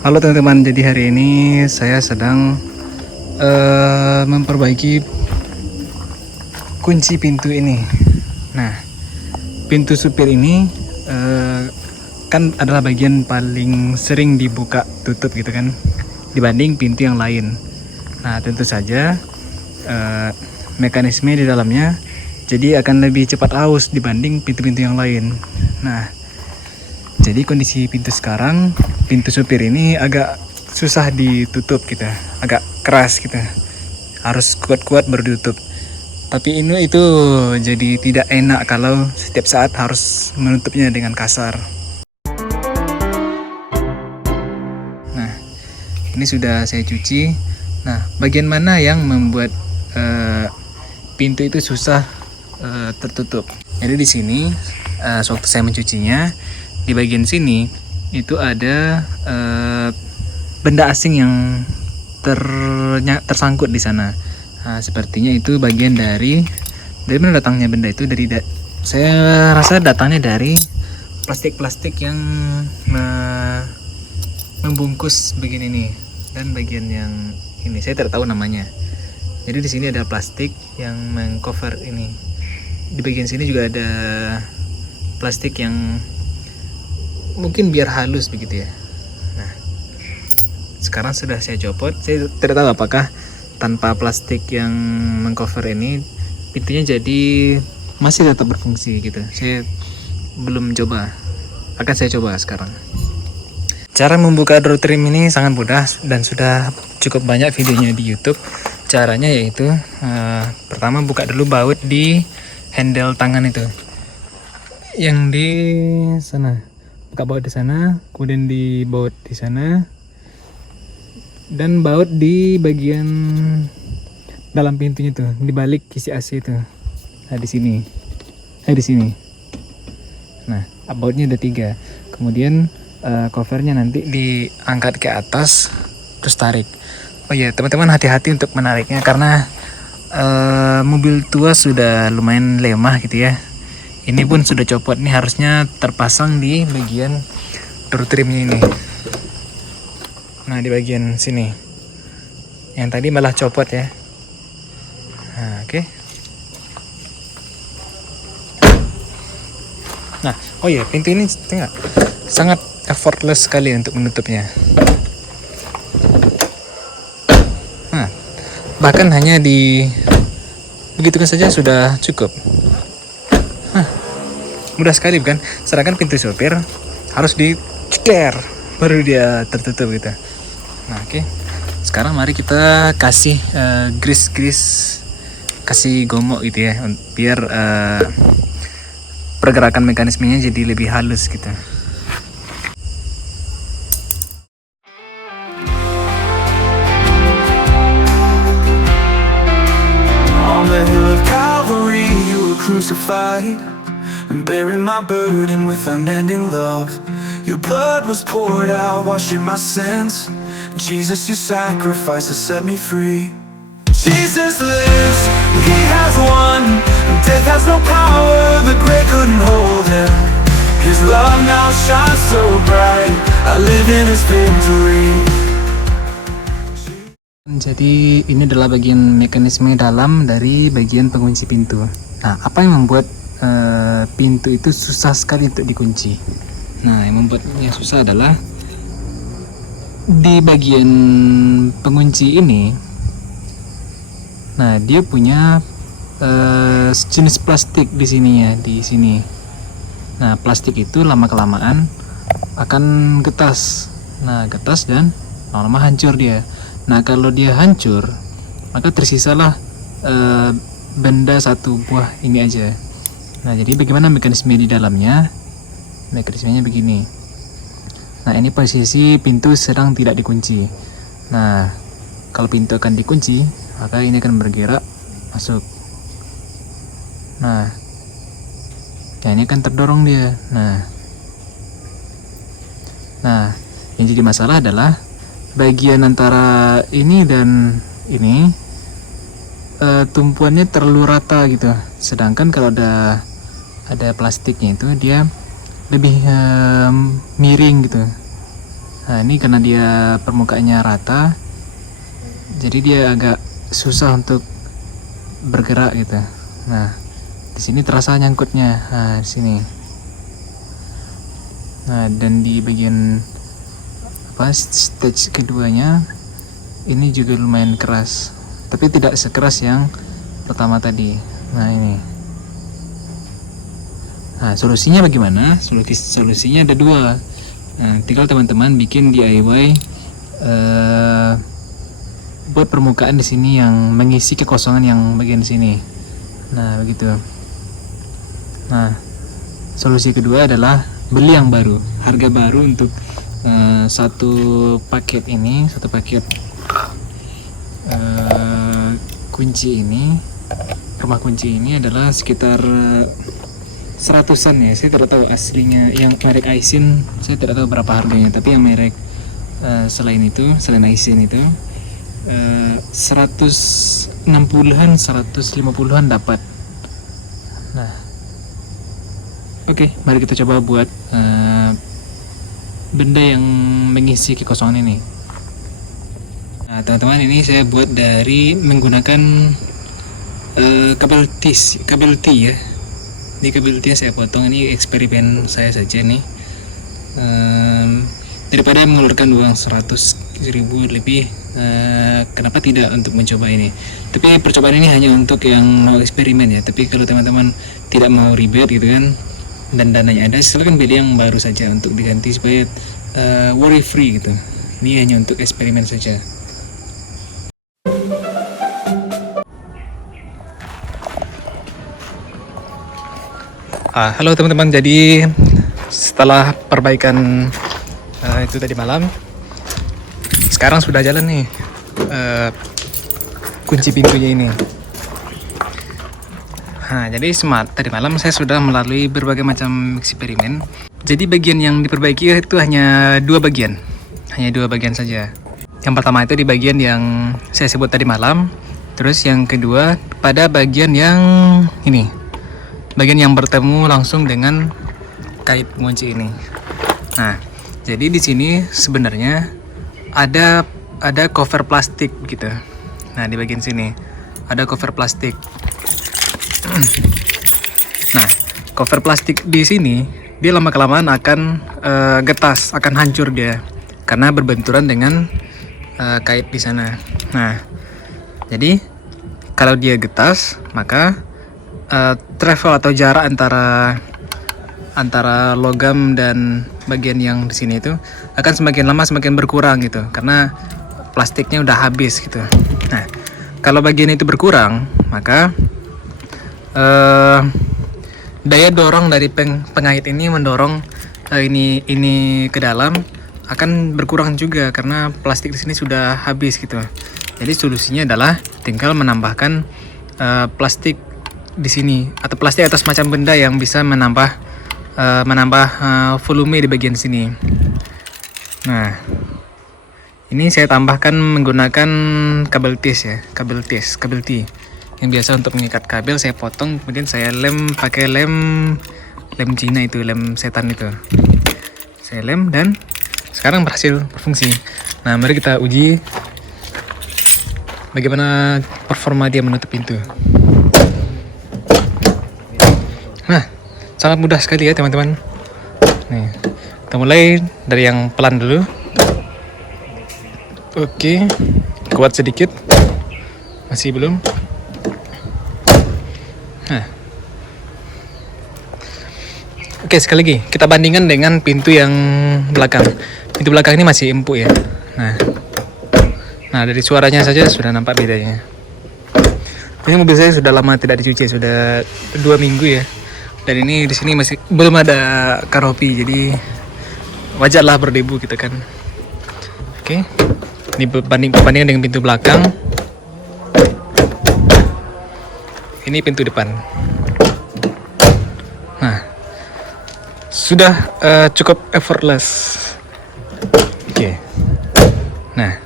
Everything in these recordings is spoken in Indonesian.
Halo teman-teman, jadi hari ini saya sedang memperbaiki kunci pintu ini. Nah, pintu supir ini kan adalah bagian paling sering dibuka tutup gitu kan, dibanding pintu yang lain. Nah, tentu saja mekanisme di dalamnya jadi akan lebih cepat aus dibanding pintu-pintu yang lain. Nah, jadi kondisi pintu sekarang, pintu supir ini agak susah ditutup gitu, agak keras gitu, harus kuat-kuat baru ditutup. Tapi ini itu jadi tidak enak kalau setiap saat harus menutupnya dengan kasar. Nah, ini sudah saya cuci. Nah, bagian mana yang membuat pintu itu susah tertutup? Jadi di sini sewaktu saya mencucinya, di bagian sini itu ada benda asing yang tersangkut di sana. Nah, sepertinya itu bagian dari mana datangnya benda itu, saya rasa datangnya dari plastik-plastik yang membungkus begini nih, dan bagian yang ini saya tidak tahu namanya. Jadi di sini ada plastik yang mengcover ini. Di bagian sini juga ada plastik yang mungkin biar halus begitu ya. Nah, sekarang sudah saya copot. Saya tidak tahu apakah tanpa plastik yang mengcover ini pintunya jadi masih tetap berfungsi gitu. Saya belum coba. Akan saya coba sekarang. Cara membuka door trim ini sangat mudah dan sudah cukup banyak videonya di YouTube. Caranya yaitu pertama buka dulu baut di handle tangan itu, yang di sana. Buka baut di sana, kemudian di baut di sana, dan baut di bagian dalam pintunya tuh, di balik kisi AC itu. Nah di sini, di sini. Nah, bautnya ada 3. Kemudian covernya nanti diangkat ke atas, terus tarik. Oh iya, teman-teman hati-hati untuk menariknya karena mobil tua sudah lumayan lemah gitu ya. Ini pun sudah copot, nih harusnya terpasang di bagian door trimnya ini. Nah, di bagian sini. Yang tadi malah copot ya. Nah, oke. Nah, oh iya, pintu ini sangat effortless sekali untuk menutupnya. Nah, bahkan hanya begitukan saja sudah cukup. Mudah sekali bukan? Sedangkan pintu sopir harus diceker baru dia tertutup gitu. Nah, oke. Sekarang mari kita kasih grease, kasih gomok gitu ya, biar pergerakan mekanismenya jadi lebih halus gitu. On the hill of Calvary, you were crucified and bearing my burden with unending love. Your blood was poured out, washing my sins. Jesus, your sacrifice has set me free. Jesus lives, He has won. Death has no power, the grave couldn't hold Him. His love now shines so bright, I live in His victory. Jadi ini adalah bagian mekanisme dalam dari bagian pengunci pintu. Nah, apa yang membuat pintu itu susah sekali untuk dikunci? Nah, yang membuatnya susah adalah di bagian pengunci ini. Nah, dia punya jenis plastik di sininya, di sini. Nah, plastik itu lama kelamaan akan getas. Nah, getas dan lama-lama hancur dia. Nah, kalau dia hancur, maka tersisalah benda satu buah ini aja. Nah, jadi bagaimana mekanisme di dalamnya? Mekanismenya begini. Nah, ini posisi pintu sedang tidak dikunci. Nah, kalau pintu akan dikunci, maka ini akan bergerak masuk. Nah, ini akan terdorong dia. Nah, yang jadi masalah adalah bagian antara ini dan ini tumpuannya terlalu rata gitu. Sedangkan kalau ada plastiknya itu dia lebih miring gitu. Nah, ini karena dia permukaannya rata, jadi dia agak susah untuk bergerak gitu. Nah, di sini terasa nyangkutnya. Nah, di sini. Nah, dan di bagian stage keduanya ini juga lumayan keras, tapi tidak sekeras yang pertama tadi. Nah, ini. Nah, solusinya bagaimana? Solusinya ada dua. Nah, tinggal teman-teman bikin DIY buat permukaan di sini yang mengisi kekosongan yang bagian sini. Nah, begitu. Nah, solusi kedua adalah beli yang baru, harga baru untuk satu paket ini, satu paket kunci ini, rumah kunci ini adalah sekitar 100-an ya. Saya tidak tahu aslinya yang merek Aisin, saya tidak tahu berapa harganya, tapi yang merek selain Aisin itu 160-an, 150-an dapat. Nah, oke, mari kita coba buat benda yang mengisi kekosongan ini. Nah, teman-teman, ini saya buat dari menggunakan kabel T ya. Ini kabel T yang saya potong, ini eksperimen saya saja nih. Daripada mengeluarkan uang 100.000 lebih, kenapa tidak untuk mencoba ini. Tapi percobaan ini hanya untuk yang mau eksperimen ya. Tapi kalau teman-teman tidak mau ribet gitu kan, dan dananya ada, silakan beli yang baru saja untuk diganti supaya worry free gitu. Ini hanya untuk eksperimen saja. Halo teman-teman, jadi setelah perbaikan itu tadi malam, sekarang sudah jalan nih kunci pintunya ini. Nah, jadi tadi malam saya sudah melalui berbagai macam eksperimen. Jadi bagian yang diperbaiki itu hanya dua bagian saja. Yang pertama itu di bagian yang saya sebut tadi malam, terus yang kedua pada bagian yang ini, bagian yang bertemu langsung dengan kait pengunci ini. Nah, jadi di sini sebenarnya ada cover plastik gitu. Nah, di bagian sini ada cover plastik. Nah, cover plastik di sini dia lama-kelamaan akan getas, akan hancur dia karena berbenturan dengan kait di sana. Nah, jadi kalau dia getas, maka travel atau jarak antara logam dan bagian yang di sini itu akan semakin lama semakin berkurang gitu, karena plastiknya udah habis gitu. Nah, kalau bagian itu berkurang, maka daya dorong dari pengait ini mendorong ini ke dalam akan berkurang juga karena plastik di sini sudah habis gitu. Jadi solusinya adalah tinggal menambahkan plastik di sini atau plastik atau semacam benda yang bisa menambah volume di bagian sini. Nah, ini saya tambahkan menggunakan kabel T ya, kabel T yang biasa untuk mengikat kabel. Saya potong, kemudian saya lem pakai lem Cina itu, lem setan itu. Saya lem dan sekarang berhasil berfungsi. Nah, mari kita uji bagaimana performa dia menutup pintu. Nah, sangat mudah sekali ya teman-teman. Nih, kita mulai dari yang pelan dulu. Oke, kuat sedikit. Masih belum. Nah. Oke, sekali lagi kita bandingkan dengan pintu yang belakang. Pintu belakang ini masih empuk ya. Nah, dari suaranya saja sudah nampak bedanya. Ini mobil saya sudah lama tidak dicuci, sudah 2 minggu ya. Dan ini di sini masih belum ada kanopi, jadi wajarlah berdebu gitu kan. Oke, ini perbandingan dengan pintu belakang. Ini pintu depan. Nah, sudah cukup effortless. Oke. Nah,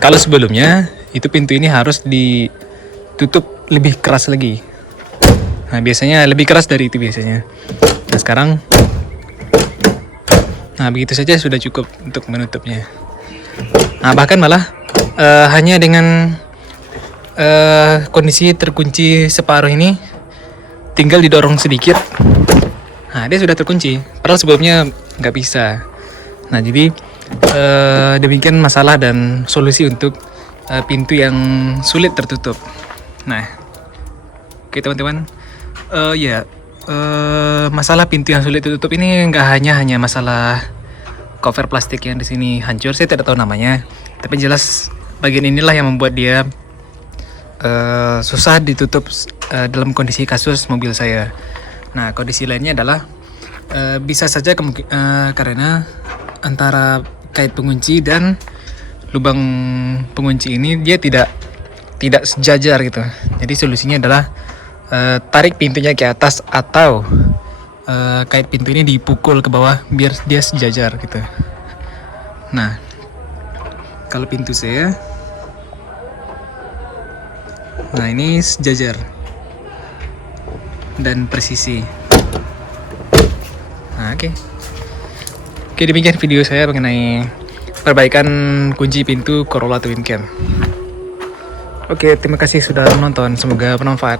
kalau sebelumnya itu pintu ini harus ditutup lebih keras lagi. Nah, biasanya lebih keras dari itu biasanya. Nah, sekarang Nah, begitu saja sudah cukup untuk menutupnya. Nah, bahkan malah hanya dengan kondisi terkunci separuh ini, tinggal didorong sedikit, nah dia sudah terkunci. Padahal sebelumnya nggak bisa. Nah, jadi demikian masalah dan solusi untuk pintu yang sulit tertutup. Nah, oke teman-teman, masalah pintu yang sulit tertutup ini nggak hanya masalah cover plastik yang di sini hancur, saya tidak tahu namanya, tapi jelas bagian inilah yang membuat dia susah ditutup dalam kondisi kasus mobil saya. Nah, kondisi lainnya adalah bisa saja karena antara kait pengunci dan lubang pengunci ini dia tidak sejajar gitu. Jadi solusinya adalah tarik pintunya ke atas atau kait pintu ini dipukul ke bawah biar dia sejajar gitu. Nah, kalau pintu saya, nah ini sejajar dan presisi. Nah, oke, demikian video saya mengenai perbaikan kunci pintu Corolla Twin Cam. Oke, terima kasih sudah menonton, semoga bermanfaat.